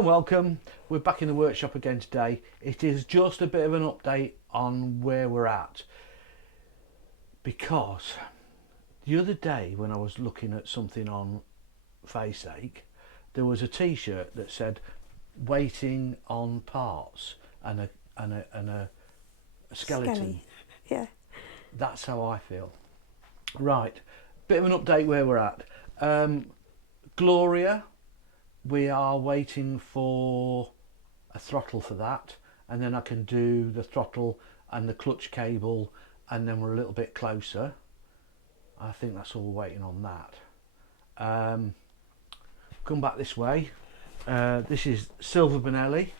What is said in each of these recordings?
and welcome. We're back in the workshop again today. It is just a bit of an update on where we're at, because the other day when I was looking at something on Faceache, there was a t-shirt that said waiting on parts and a skeleton. Yeah. That's how I feel. Right, bit of an update where we're at. Gloria, we are waiting for a throttle for that, and then I can do the throttle and the clutch cable, and then we're a little bit closer. I think that's all we're waiting on that. Come back this way. This is silver Benelli.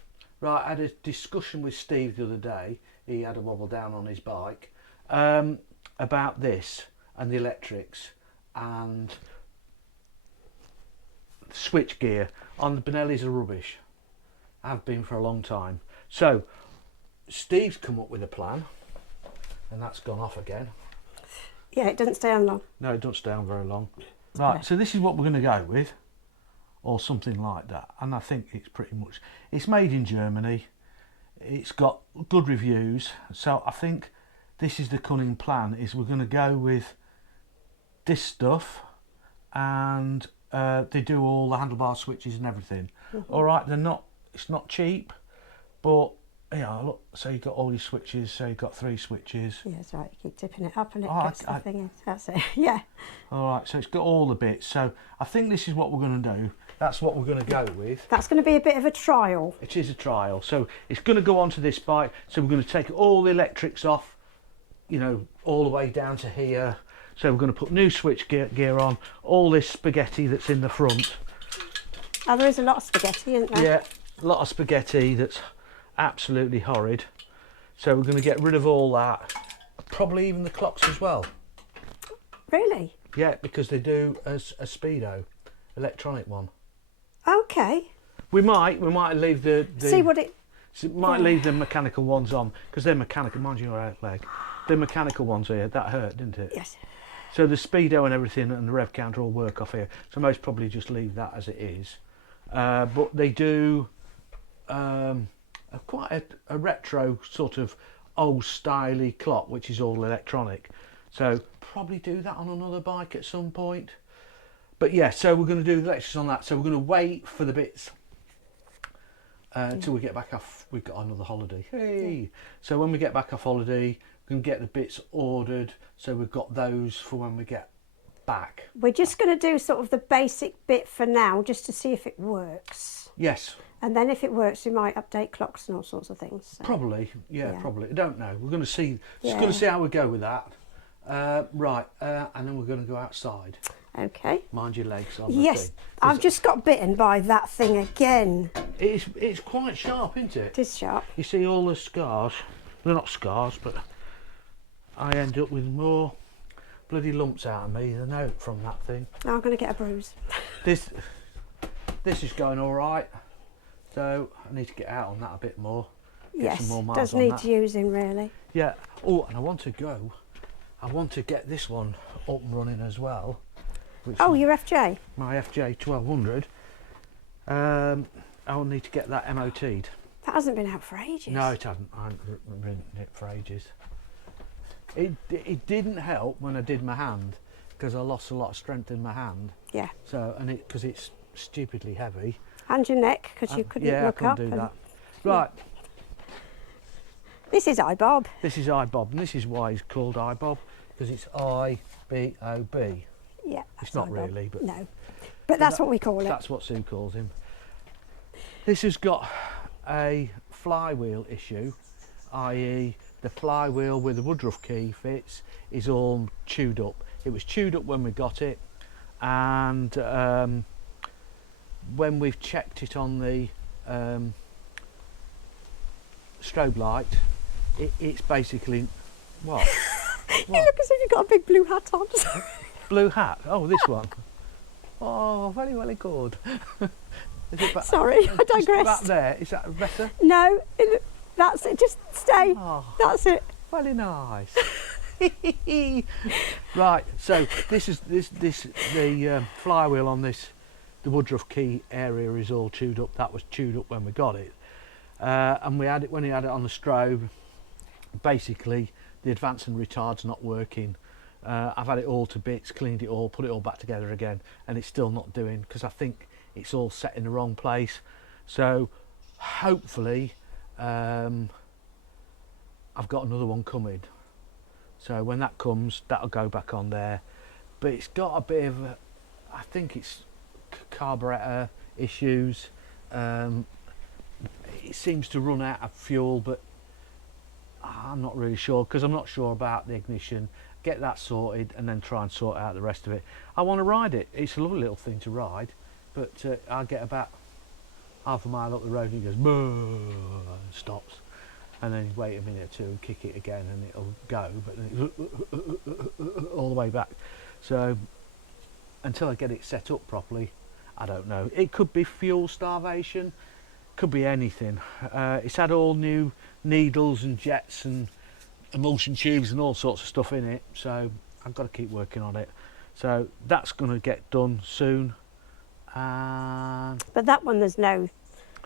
Right, I had a discussion with Steve the other day. He had a wobble down on his bike about this and the electrics and switchgear on the Benellis are rubbish. Have been for a long time. So Steve's come up with a plan, and that's gone off again. Yeah, it doesn't stay on long. No, it doesn't stay on very long. Right, so this is what we're going to go with, or something like that. And I think it's pretty much, it's made in Germany. It's got good reviews. So I think this is the cunning plan, is we're going to go with this stuff, and they do all the handlebar switches and everything. All right, it's not cheap, but yeah, look, so you've got all your switches, so you've got 3 switches. Yeah, that's right, you keep tipping it up and it gets the thing in. That's it, yeah. All right, so it's got all the bits. So I think this is what we're going to do. That's what we're going to go with. That's going to be a bit of a trial. It is a trial. So it's going to go onto this bike. So we're going to take all the electrics off, you know, all the way down to here. So we're going to put new switch gear on, all this spaghetti that's in the front. Oh, there is a lot of spaghetti, isn't there? Yeah, a lot of spaghetti that's absolutely horrid. So we're going to get rid of all that. Probably even the clocks as well. Really? Yeah, because they do a speedo, electronic one. Okay. We might leave the see what it. Leave the mechanical ones on, because they're mechanical. Mind your right leg. The mechanical ones here, that hurt, didn't it? Yes. So the speedo and everything and the rev counter all work off here. So most probably just leave that as it is. But they do quite a retro sort of old styly clock, which is all electronic. So probably do that on another bike at some point. But yeah, so we're going to do the lectures on that. So we're going to wait for the bits till we get back off. We've got another holiday. Hey! So when we get back off holiday, we can get the bits ordered. So we've got those for when we get back. We're just going to do sort of the basic bit for now, just to see if it works. Yes. And then if it works, we might update clocks and all sorts of things. So. Probably, yeah, probably. I don't know. We're going to see. Just Yeah. going to see how we go with that. Right, and then we're going to go outside. Okay. Mind your legs on the Yes, thing. I've just got bitten by that thing again. It's quite sharp, isn't it? It is sharp. You see all the scars. They're not scars, but I end up with more bloody lumps out of me than out from that thing. Now I'm going to get a bruise. This is going all right. So I need to get out on that a bit more. Get Yes, some more miles does on need that. using really. Yeah. Oh, and I want to get this one up and running as well. Oh, your FJ? My FJ1200. I'll need to get that MOT'd. That hasn't been out for ages. No, it hasn't. I haven't ridden it for ages. It didn't help when I did my hand, because I lost a lot of strength in my hand. Yeah. So, and because it's stupidly heavy. And your neck, because you couldn't look up. Yeah, I couldn't do that. Right. This is iBob. This is iBob, and this is why it's called iBob, because it's I-B-O-B. Yeah, It's not iBob. really, but no. But that's what we call it. That's what Sue calls him. This has got a flywheel issue, i.e. the flywheel where the woodruff key fits is all chewed up. It was chewed up when we got it, and when we've checked it on the strobe light, it's basically what? You look as if you've got a big blue hat on. Blue hat? Oh, this one. Oh, very well good. Is it Sorry, I digress. Back there, is that better? No, that's it. Just stay. Oh, That's it. very nice. Right, so this is the flywheel on this the woodruff key area is all chewed up. That was chewed up when we got it, and we had it when we had it on the strobe. Basically, the advance and retard's not working. I've had it all to bits, cleaned it all, put it all back together again, and it's still not doing, because I think it's all set in the wrong place. So hopefully I've got another one coming, so when that comes, that'll go back on there. But it's got a bit of I think it's carburetor issues. It seems to run out of fuel, but I'm not really sure, because I'm not sure about the ignition. Get that sorted and then try and sort out the rest of it. I want to ride it. It's a lovely little thing to ride, but I'll get about half a mile up the road and it goes and stops, and then you wait a minute or two and kick it again and it'll go, but then it's all the way back. So until I get it set up properly, I don't know. It could be fuel starvation, could be anything. It's had all new needles and jets and emulsion tubes and all sorts of stuff in it, so I've got to keep working on it. So that's going to get done soon. And But that one, there's no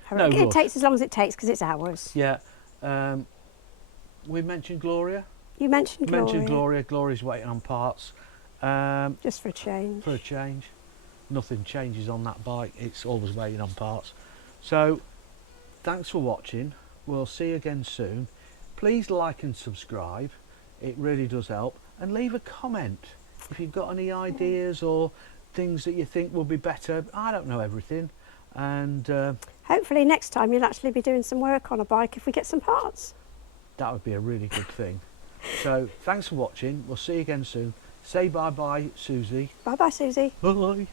hurry. No It rush. takes as long as it takes, because it's ours. yeah, we mentioned Gloria. You mentioned Gloria. Mentioned Gloria. Gloria's waiting on parts. Just for a change. For a change. Nothing changes on that bike. It's always waiting on parts. So thanks for watching. We'll see you again soon. Please like and subscribe. It really does help. And leave a comment if you've got any ideas or things that you think will be better. I don't know everything. And Hopefully next time you'll actually be doing some work on a bike if we get some parts. that would be a really good thing. So thanks for watching. We'll see you again soon. Say bye bye, Susie. Bye bye, Susie. Bye.